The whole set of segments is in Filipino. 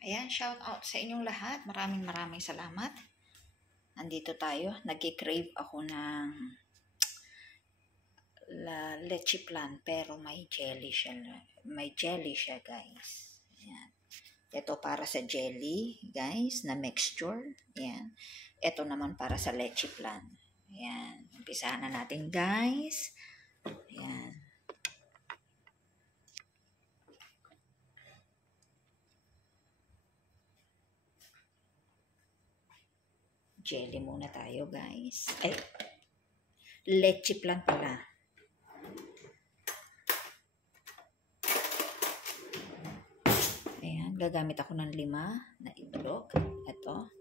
Ayan, shout out sa inyong lahat. Maraming salamat. Andito tayo. Nagki-crave ako ng leche plan pero may jelly siya. May jelly siya, guys. Ayan. Ito para sa jelly, guys, na mixture. Ayan. Ito naman para sa leche plan. Ayan. Umpisahan na natin, guys. Ayan. Jelly muna tayo, guys. Ay, leche plan pala. Ayan, gagamit ako ng 5 na itlog. Ito.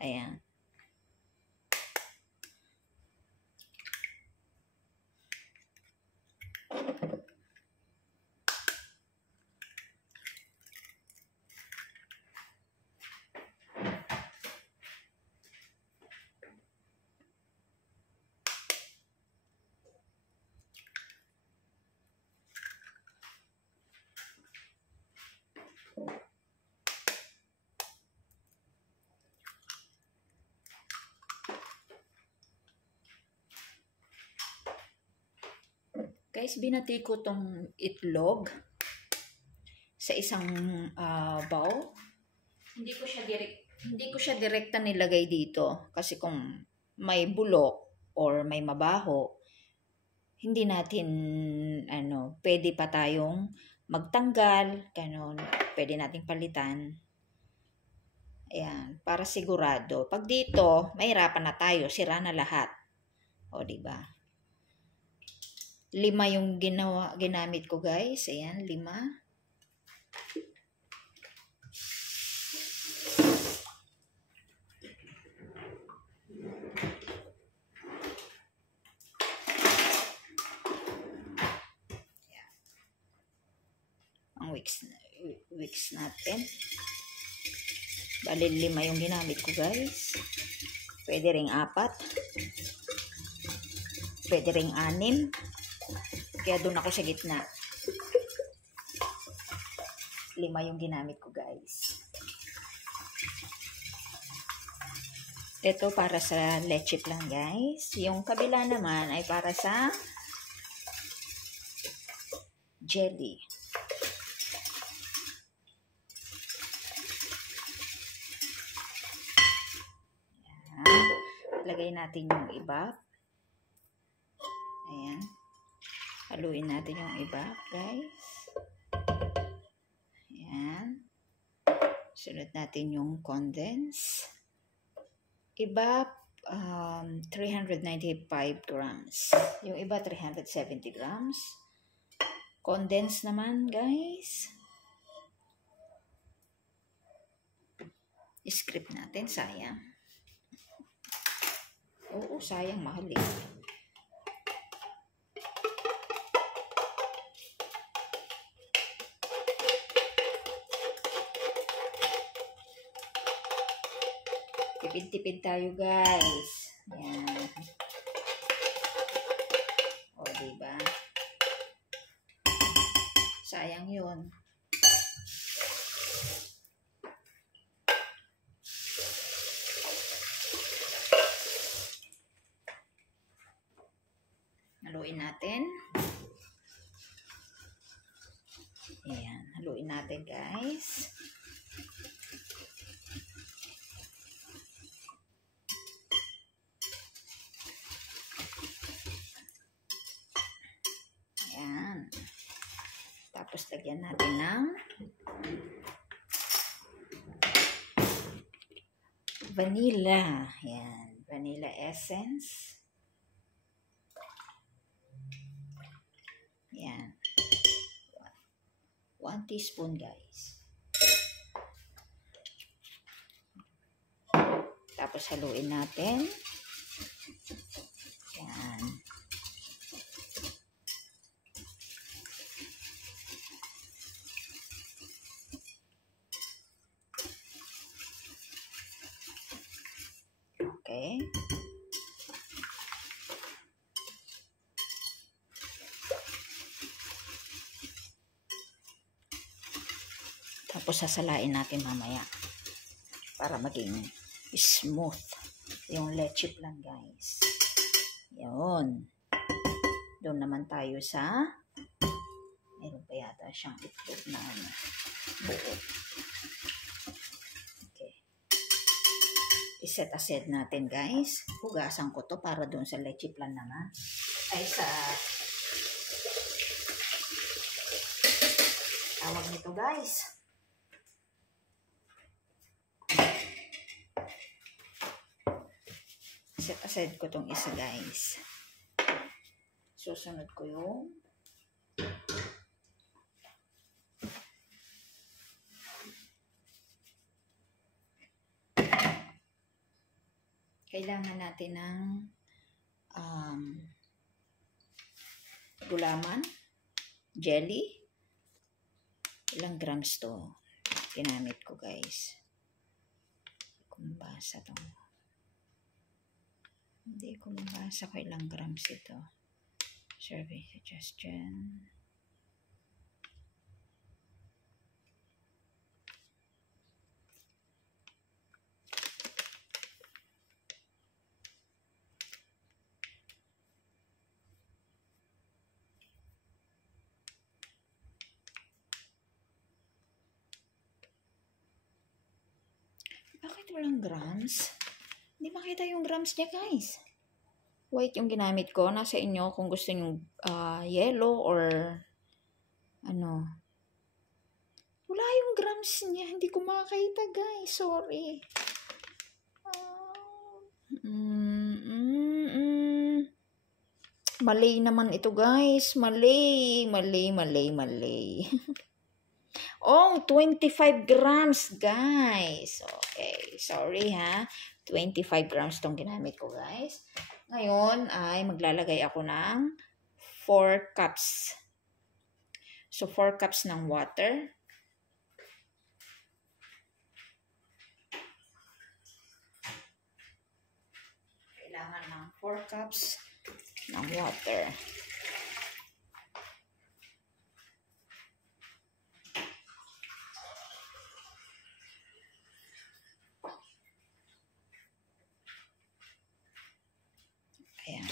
Ayan. Guys, binati ko tong itlog sa isang bowl. Hindi ko siya direkta nilagay dito kasi kung may bulok or may mabaho, hindi natin pwede pa tayong magtanggal, ganun. Pwede nating palitan. Ayan, para sigurado. Pag dito, mahirapan na tayo, sira na lahat. O, di ba? 5 yung ginamit ko, guys. Ayan, 5. Ayan. Ang wicks natin. Bali 5 yung ginamit ko, guys. Pwede ring 4. Pwede ring 6. Kaya doon ako sa gitna. 5 yung ginamit ko, guys. Ito para sa leche plan, guys. Yung kabila naman ay para sa jelly. Ayan. Lagay natin yung iba. Ayan. Haluin natin yung iba, guys. Ayan. Sunod natin yung condense. Iba, 395 grams. Yung iba, 370 grams. Condense naman, guys. Script natin, sayang. Oo, sayang, mahal eh. Tipid-tipid tayo, guys. Ayan. O, diba? Sayang yun. Haluin natin. Ayan. Haluin natin, guys. Tapos lagyan natin ng vanilla. Ayan. Vanilla essence. Ayan. 1 teaspoon, guys. Tapos haluin natin. Ayan. Okay. Tapos sasalain natin mamaya para maging smooth yung leche flan, guys. Yun. Doon naman tayo sa meron pa yata siyang itlog na buo. Okay. I-set aside natin, guys. Hugasan ko to para doon sa leche flan naman. Ay, sa tawag nito, guys. Set aside ko tong isa, guys. Susunod ko yung kailangan natin ng gulaman, jelly. Ilang grams to ginamit ko, guys. Kung basa to. Hindi ko mabasa ko ilang grams ito. Survey suggestion. Bakit walang grams? Hindi makita yung grams niya, guys. White yung ginamit ko. Nasa inyo kung gusto nyo yellow or ano. Wala yung grams niya. Hindi ko makita, guys. Sorry. Mali naman ito, guys. Mali. Oh, 25 grams, guys. Okay. Sorry, ha. 25 grams tong ginamit ko, guys. Ngayon ay maglalagay ako ng 4 cups. So, 4 cups ng water. Kailangan ng 4 cups ng water. Ayan.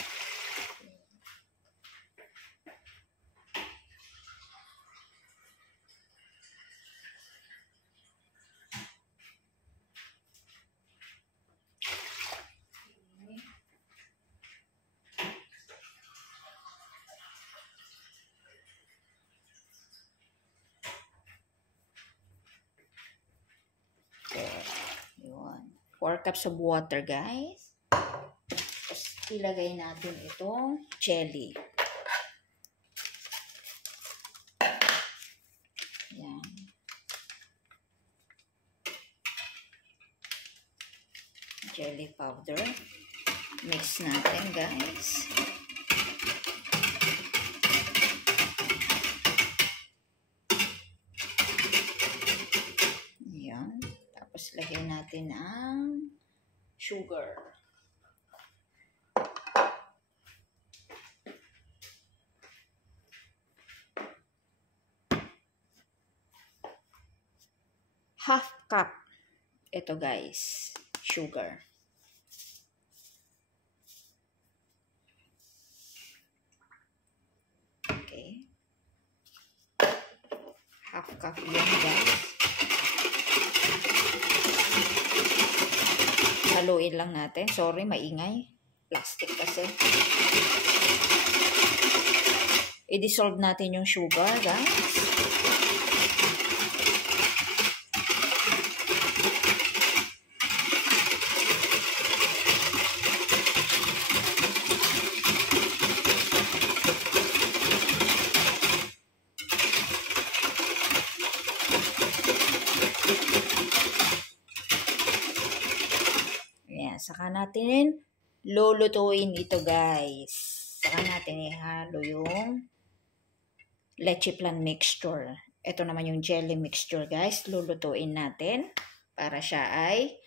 Yun. 4 cups of water, guys. Tapos, ilagay natin itong jelly. Yan. Jelly powder. Mix natin, guys. Yan. Tapos, lagay natin ang sugar. Half cup. Ito, guys. Sugar. Okay. Half cup yan, guys. Haluin lang natin. Sorry, maingay. Plastic kasi. I-dissolve natin yung sugar, guys. Saka natin lulutuin ito, guys. Saka natin ihalo yung leche flan mixture. Ito naman yung jelly mixture, guys. Lulutuin natin para siya ay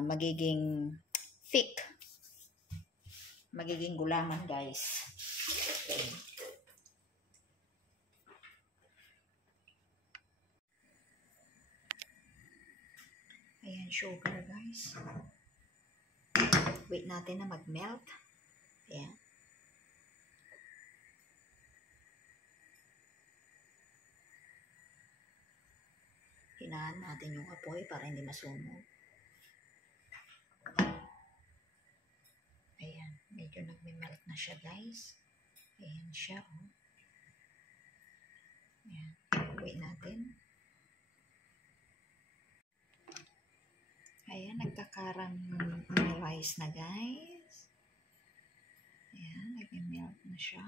magiging thick. Magiging gulaman, guys. Okay. sugar, guys. Wait natin na mag-melt. Ayan. Hinaan natin yung apoy para hindi masunog. Ayan, medyo nagme-melt na siya, guys. Ayan siya, oh. Ayan, wait natin. Ayan, nagka-caramelize na, guys. Ayan, nagme-melt na siya.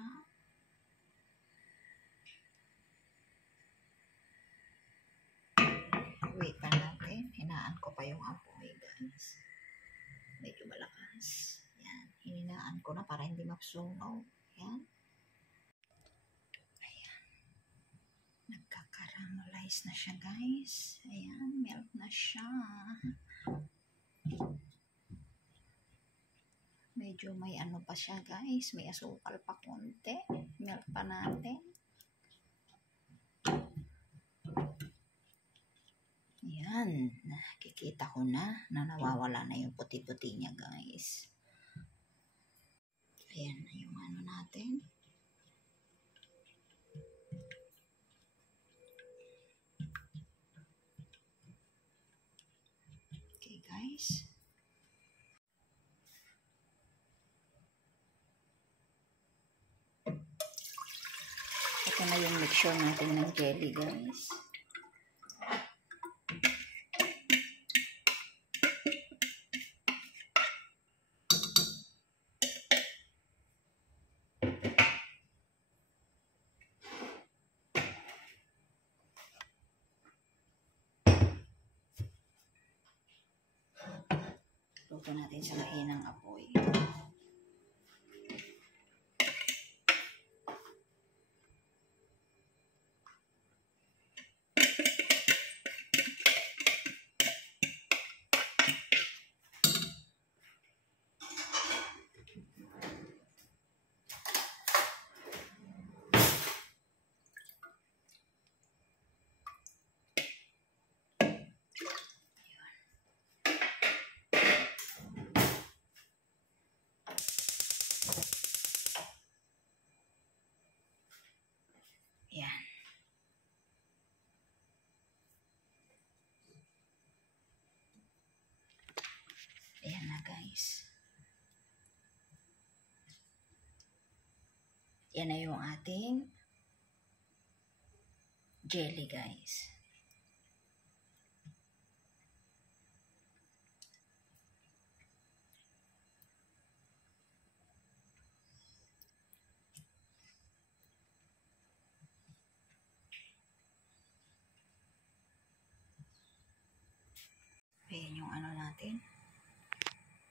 Wait pa natin. Hinaan ko pa yung apoy, guys. Medyo malakas. Ayan, hininaan ko na para hindi mapsunog. Ayan. Ayan. Nagka-caramelize na siya, guys. Ayan, melt na siya. Medyo may ano pa siya, guys. May asukal pa konti. Melt pa natin. Ayan. Nakikita ko na nawawala na yung puti-puti niya, guys. Ayan na yung ano natin. Okay, guys. Ito na yung mixture natin ng jelly, guys. Luto natin sa mahinang apoy. Yan. Ayan na, guys. Yan na yung ating jelly, guys. Ayan yung ano natin.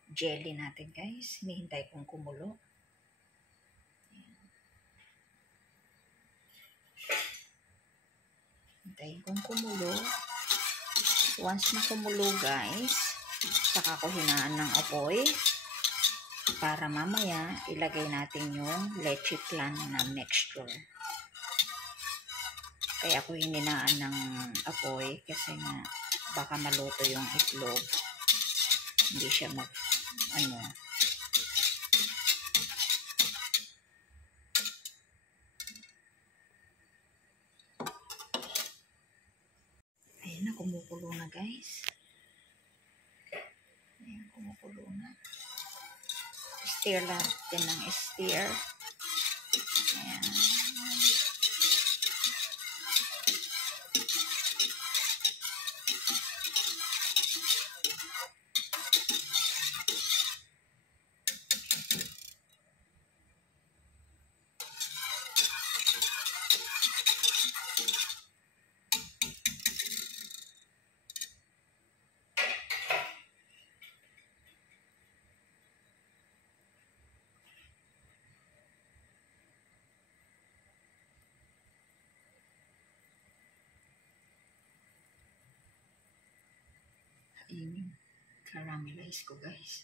Jelly natin, guys. Hinihintay kong kumulo. Ayan. Hintayin kong kumulo. Once na kumulo, guys, saka ko hinaan ng apoy para mamaya ilagay natin yung leche flan na mixture. Kaya ako hininaan ng apoy kasi nga baka maluto yung itlog. Hindi siya ano. Ayan na, kumukulo na, guys. Ayan, kumukulo na. Stir natin ng stir. Ayan. Ayan yung caramelize ko, guys.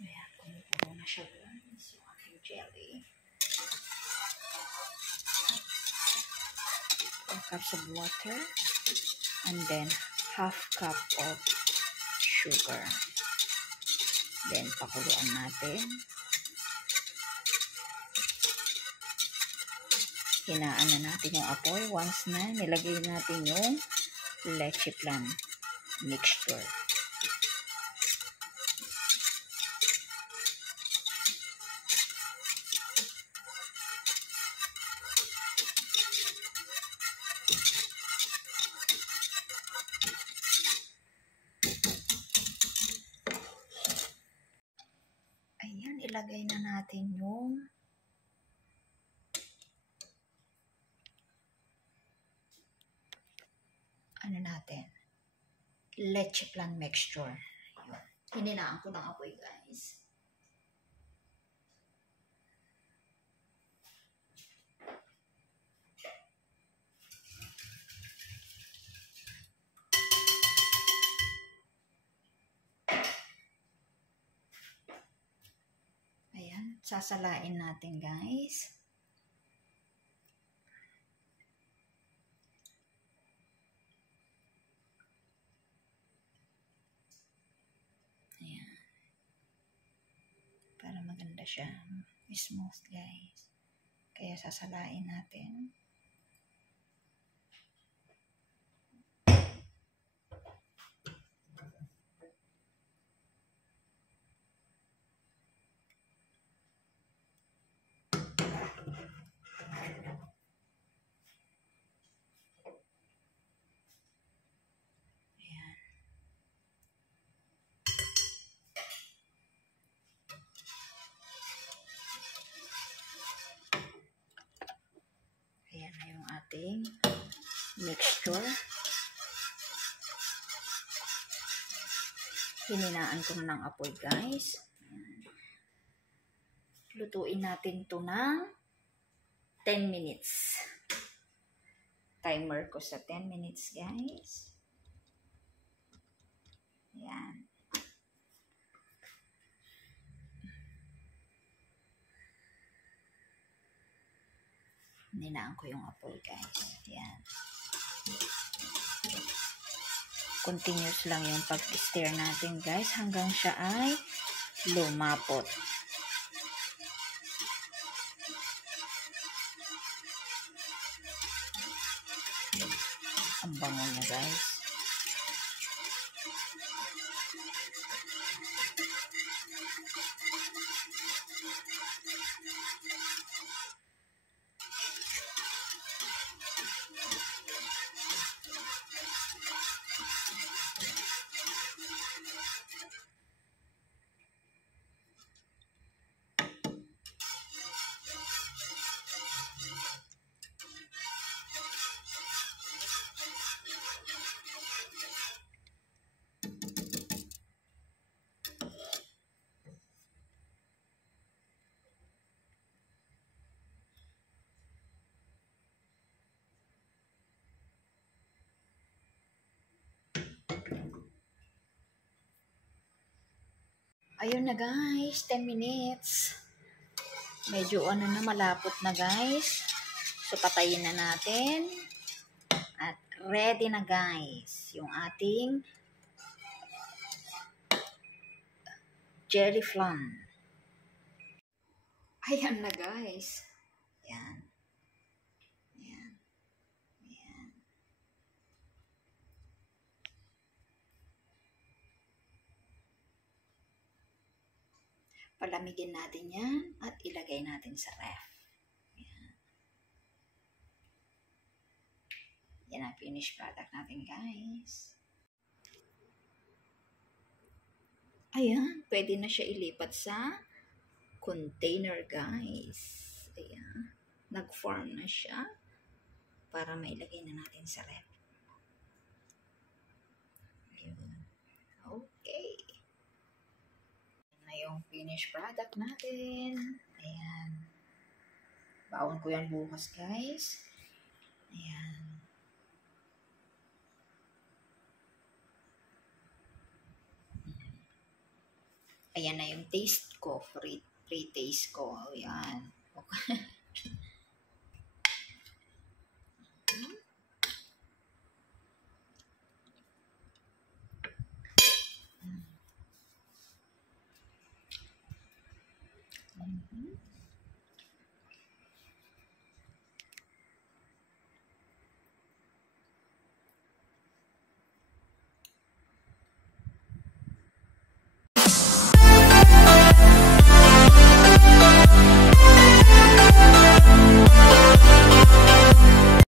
Ayan, kumukulo na siya, guys. jelly. 4 cups of water. And then, half cup of sugar. Then, pakuluan natin. Hinaan na natin yung apoy. Once na, nilagay natin yung leche flan mixture. Ayan, ilagay na natin yung leche flan mixture. Yun. Hininaan ko ng apoy, guys. Ayan, sasalain natin, guys. Para maganda siya. Smooth, guys. Kaya sasalain natin. Ayan na yung ating mixture. Hininaan ko na ng apoy, guys. Lutuin natin ito ng 10 minutes. Timer ko sa 10 minutes, guys. Ayan. Ninaan ko yung apoy, guys. Ayan. Continuous lang yung pag-stir natin, guys, hanggang siya ay lumapot. Ang bango niya, guys. Ayun na, guys, 10 minutes. Medyo ano na, malapot na, guys. So, patayin na natin. At ready na, guys, yung ating jelly flan. Ayan na, guys. Ayan. Ayan. Ayan. Palamigin natin yan at ilagay natin sa ref. Ayan. Yan ang finished product natin, guys. Ayan, pwede na siya ilipat sa container, guys. Ayan. Nag-form na siya para mailagay na natin sa ref. Ayan. Okay. Ayan na yung finished product natin. Ayan. Baon ko yan bukas, guys. Ayan. Ayan na yung taste ko for it. pre-taste ko. Ayan. Okay.